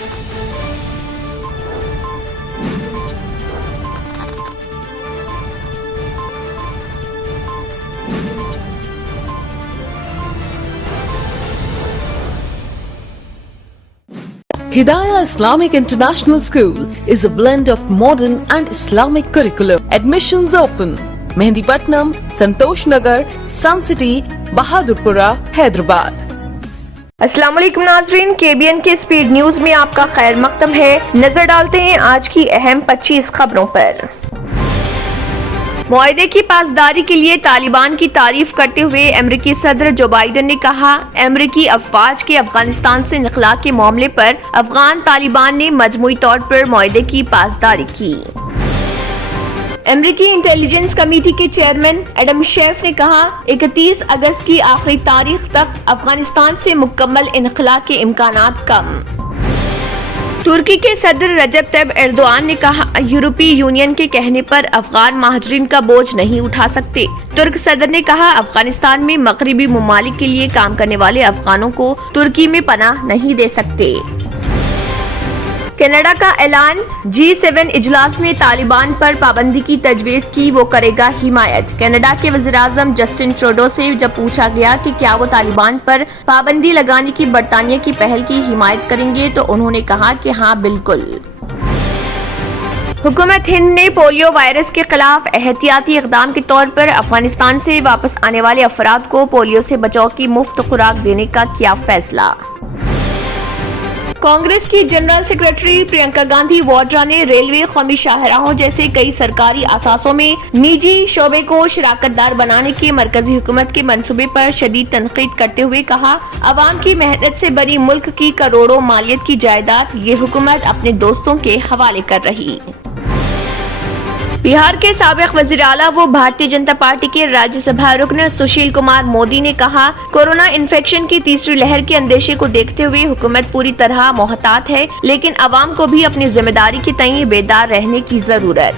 Hidayah Islamic International School is a blend of modern and Islamic curriculum. Admissions open. Mehndipatnam, Santosh Nagar, Sun City, Bahadurpura, Hyderabad. अस्सलाम वालेकुम नाज़रीन, KBN के speed news में आपका खैर मकदम है। नजर डालते हैं आज की अहम 25 खबरों पर। मुआहदे की पासदारी के लिए तालिबान की तारीफ करते हुए अमेरिकी सदर जो बाइडन ने कहा, अमेरिकी अफवाज के अफगानिस्तान से निकला के मामले पर अफगान तालिबान ने मजमूई तौर पर मुआहदे की पासदारी की। अमेरिकी इंटेलिजेंस कमेटी के चेयरमैन एडम शेफ ने कहा, 31 अगस्त की आखिरी तारीख तक अफगानिस्तान से मुकम्मल इनखला के इम्कानात कम। तुर्की के सदर रजब तैयब एर्दोआन ने कहा, यूरोपीय यूनियन के कहने पर अफगान महाजरीन का बोझ नहीं उठा सकते। तुर्क सदर ने कहा, अफगानिस्तान में मगरिबी ममालिक के लिए काम करने वाले अफगानों को तुर्की में पनाह नहीं दे सकते। कनाडा का ऐलान, G7 इजलास में तालिबान पर पाबंदी की तजवीज की वो करेगा हिमायत। कनाडा के वज़ीर-ए-आज़म जस्टिन ट्रूडो से जब पूछा गया कि क्या वो तालिबान पर पाबंदी लगाने की बरतानिया की पहल की हिमायत करेंगे तो उन्होंने कहा कि हाँ बिल्कुल। हुकूमत हिंद ने पोलियो वायरस के खिलाफ एहतियाती इक़दाम के तौर पर अफगानिस्तान से वापस आने वाले अफराद को पोलियो से बचाव की मुफ्त खुराक देने का किया फैसला। कांग्रेस की जनरल सेक्रेटरी प्रियंका गांधी वाड्रा ने रेलवे, कौमी शाहराहों जैसे कई सरकारी असासों में निजी शोबे को शराकतदार बनाने के मरकजी हुकूमत के मंसूबे पर शदीद तनकीद करते हुए कहा, अवाम की मेहनत से बनी मुल्क की करोड़ों मालियत की जायदाद ये हुकूमत अपने दोस्तों के हवाले कर रही। बिहार के साबिक वज़ीर आला व भारतीय जनता पार्टी के राज्यसभा रुकन सुशील कुमार मोदी ने कहा, कोरोना इन्फेक्शन की तीसरी लहर के अंदेशे को देखते हुए हुकूमत पूरी तरह मोहतात है, लेकिन अवाम को भी अपनी जिम्मेदारी के तय बेदार रहने की जरूरत।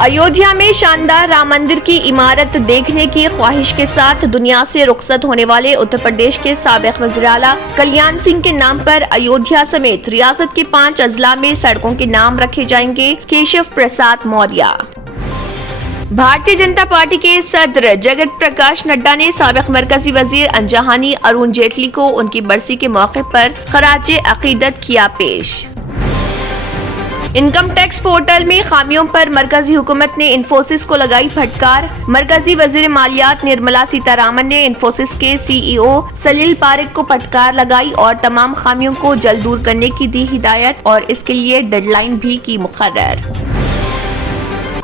अयोध्या में शानदार राम मंदिर की इमारत देखने की ख्वाहिश के साथ दुनिया से रुखसत होने वाले उत्तर प्रदेश के साबिक वज़ीर आला कल्याण सिंह के नाम पर अयोध्या समेत रियासत के 5 अजला में सड़कों के नाम रखे जाएंगे। केशव प्रसाद मौर्य। भारतीय जनता पार्टी के सदर जगत प्रकाश नड्डा ने साबिक मरकजी वजीर अनजहानी अरुण जेटली को उनकी बरसी के मौके पर खराजे अकीदत किया पेश। इनकम टैक्स पोर्टल में खामियों पर मरकजी हुकूमत ने इंफोसिस को लगाई फटकार। मरकजी वजीर मालियात निर्मला सीतारामन ने इंफोसिस के CEO सलील पारेख को फटकार लगाई और तमाम खामियों को जल्द दूर करने की दी हिदायत और इसके लिए डेडलाइन भी की मुकर्रर।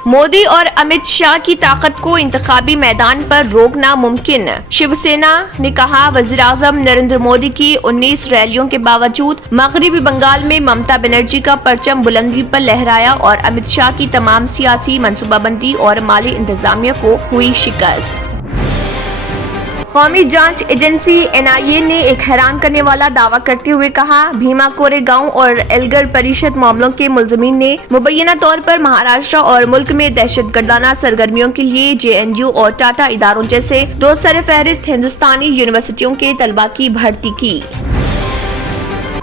मोदी और अमित शाह की ताकत को इंतखाबी मैदान पर रोकना मुमकिन। शिवसेना ने कहा, वज़ीर-ए-आज़म नरेंद्र मोदी की 19 रैलियों के बावजूद मगरिबी बंगाल में ममता बनर्जी का परचम बुलंदी पर लहराया और अमित शाह की तमाम सियासी मंसूबाबंदी और माली इंतजामिया को हुई शिकस्त। कौमी जांच एजेंसी NIA ने एक हैरान करने वाला दावा करते हुए कहा, भीमा कोरेगांव और एल्गर परिषद मामलों के मुलजमीन ने मुबैना तौर पर महाराष्ट्र और मुल्क में दहशतगर्दाना सरगर्मियों के लिए JNU और टाटा इदारों जैसे 2 सरफहरिस्त हिंदुस्तानी यूनिवर्सिटियों के तलबा की भर्ती की।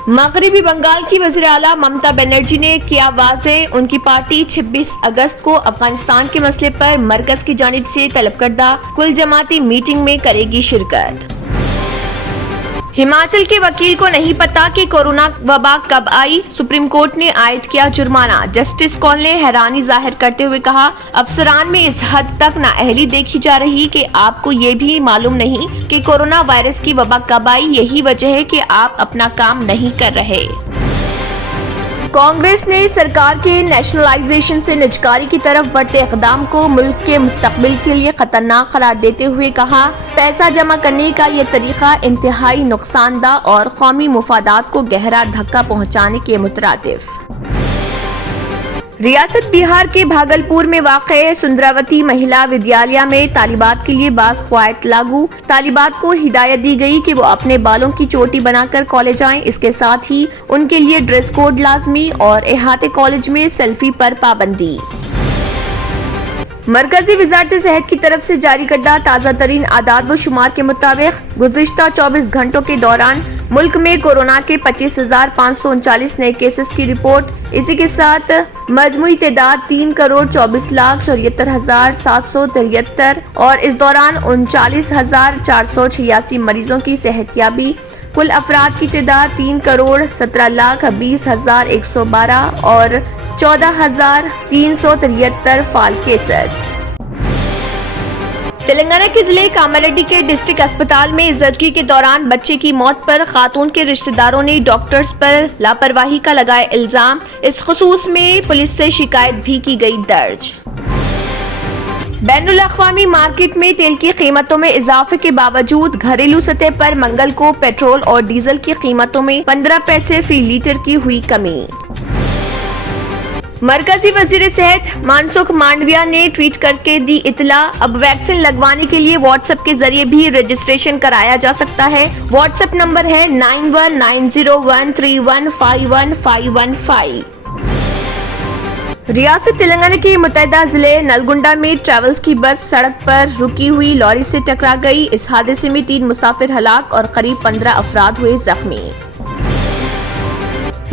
मगरिबी बंगाल की वज़ीर आला ममता बनर्जी ने किया वाज़े, उनकी पार्टी 26 अगस्त को अफगानिस्तान के मसले पर मरकज की जानिब से तलब करदा कुल जमाती मीटिंग में करेगी शिरकत। हिमाचल के वकील को नहीं पता कि कोरोना वबा कब आई, सुप्रीम कोर्ट ने आयद किया जुर्माना। जस्टिस कौल ने हैरानी जाहिर करते हुए कहा, अफसरान में इस हद तक नाअहली देखी जा रही कि आपको ये भी मालूम नहीं कि कोरोना वायरस की वबा कब आई। यही वजह है कि आप अपना काम नहीं कर रहे। कांग्रेस ने सरकार के नेशनलाइजेशन से निजकारी की तरफ बढ़ते इक़दाम को मुल्क के मुस्तकबिल के लिए खतरनाक करार देते हुए कहा, पैसा जमा करने का ये तरीका इंतहाई नुकसानदा और कौमी मुफादात को गहरा धक्का पहुंचाने के मुतरादिफ। रियासत बिहार के भागलपुर में वाक़े सुंदरावती महिला विद्यालय में तालिबात के लिए बाज़ क़वायद लागू। तालिबात को हिदायत दी गई कि वो अपने बालों की चोटी बनाकर कॉलेज आएं। इसके साथ ही उनके लिए ड्रेस कोड लाजमी और इहाते कॉलेज में सेल्फी पर पाबंदी। मरकजी वज़ारत सेहत की तरफ से जारी करदा ताज़ा तरीन आदाद व शुमार के मुताबिक गुज़िश्ता 24 घंटों के दौरान मुल्क में कोरोना के 25,539 नए केसेस की रिपोर्ट। इसी के साथ मजमूई तादाद 3,24,74,773 और इस दौरान 39,486 मरीजों की सेहतयाबी। कुल अफराद की तादाद 3,17,20,112 और 14,373 फाल केसेस। तेलंगाना के जिले कामारेड्डी के डिस्ट्रिक्ट अस्पताल में सर्जरी के दौरान बच्चे की मौत पर खातून के रिश्तेदारों ने डॉक्टर्स पर लापरवाही का लगाया इल्जाम। इस खुसूस में पुलिस से शिकायत भी की गई दर्ज। बैनुल अक़वामी मार्केट में तेल की कीमतों में इजाफे के बावजूद घरेलू सतह पर मंगल को पेट्रोल और डीजल की कीमतों में 15 पैसे फी लीटर की हुई कमी। मरकजी वजीर सेहत मनसुख मांडविया ने ट्वीट करके दी इतला, अब वैक्सीन लगवाने के लिए व्हाट्सएप के जरिए भी रजिस्ट्रेशन कराया जा सकता है। व्हाट्सएप नंबर है 919013151515। रियासत तेलंगाना के मुत्तहिदा जिले नलगुंडा में ट्रेवल्स की बस सड़क पर रुकी हुई लॉरी से टकरा गई। इस हादसे में 3 मुसाफिर हलाक और करीब 15 अफराद हुए जख्मी।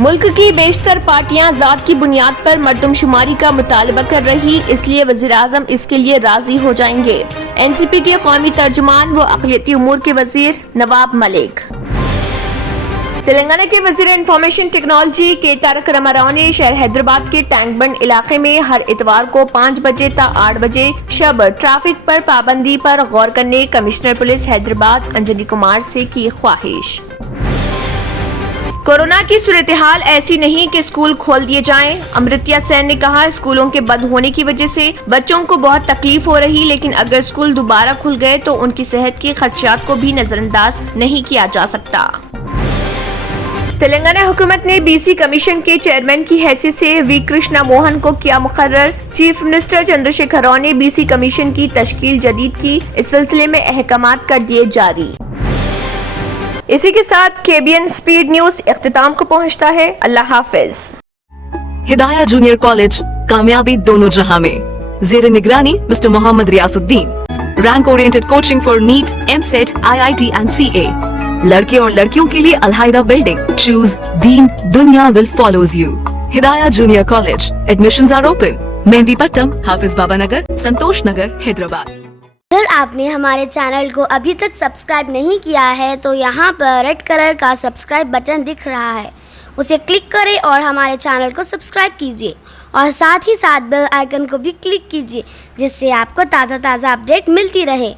मुल्क की बेशतर पार्टियां जात की बुनियाद पर मर्दमशुमारी का मुतालबा कर रही, इसलिए वजीर आजम इसके लिए राजी हो जाएंगे। एनसीपी के कौमी तर्जुमान व अक़लियती उमूर के वजीर नवाब मलिक। तेलंगाना के वजीर इंफॉर्मेशन टेक्नोलॉजी के तारक रामाराव ने शहर हैदराबाद के टैंक बंड इलाके में हर इतवार को 5 बजे ता 8 बजे शब ट्रैफिक पर पाबंदी पर गौर करने कमिश्नर पुलिस हैदराबाद अंजलि कुमार से की ख्वाहिश। कोरोना की सूरत हाल ऐसी नहीं कि स्कूल खोल दिए जाएं। अमृत्या सेन ने कहा, स्कूलों के बंद होने की वजह से बच्चों को बहुत तकलीफ हो रही, लेकिन अगर स्कूल दोबारा खुल गए तो उनकी सेहत के खदशात को भी नजरअंदाज नहीं किया जा सकता। तेलंगाना हुकूमत ने बीसी कमीशन के चेयरमैन की हैसियत से वी कृष्णा मोहन को किया मुकर्रर। चीफ मिनिस्टर चंद्रशेखर राव ने बीसी कमीशन की तश्कील जदीद की। इस सिलसिले में अहकामात कर दिए जारी। इसी के साथ केबीएन स्पीड न्यूज इख्तिताम को पहुंचता है। अल्लाह हाफिज। हिदाया जूनियर कॉलेज, कामयाबी दोनों जहां में। जेर निगरानी mister Mohammed Riyasuddin. Rank oriented coaching for NEET, EAMCET, IIT and CA. लड़के और लड़कियों के लिए अलहायदा बिल्डिंग। चूज दीन, दुनिया will follows you. Hidaya junior college. Admissions are open. Mehdipatnam, Hafiz Baba Nagar, Santosh Nagar, Hyderabad. अगर आपने हमारे चैनल को अभी तक सब्सक्राइब नहीं किया है तो यहाँ पर रेड कलर का सब्सक्राइब बटन दिख रहा है, उसे क्लिक करें और हमारे चैनल को सब्सक्राइब कीजिए और साथ ही साथ बेल आइकन को भी क्लिक कीजिए, जिससे आपको ताज़ा अपडेट मिलती रहे।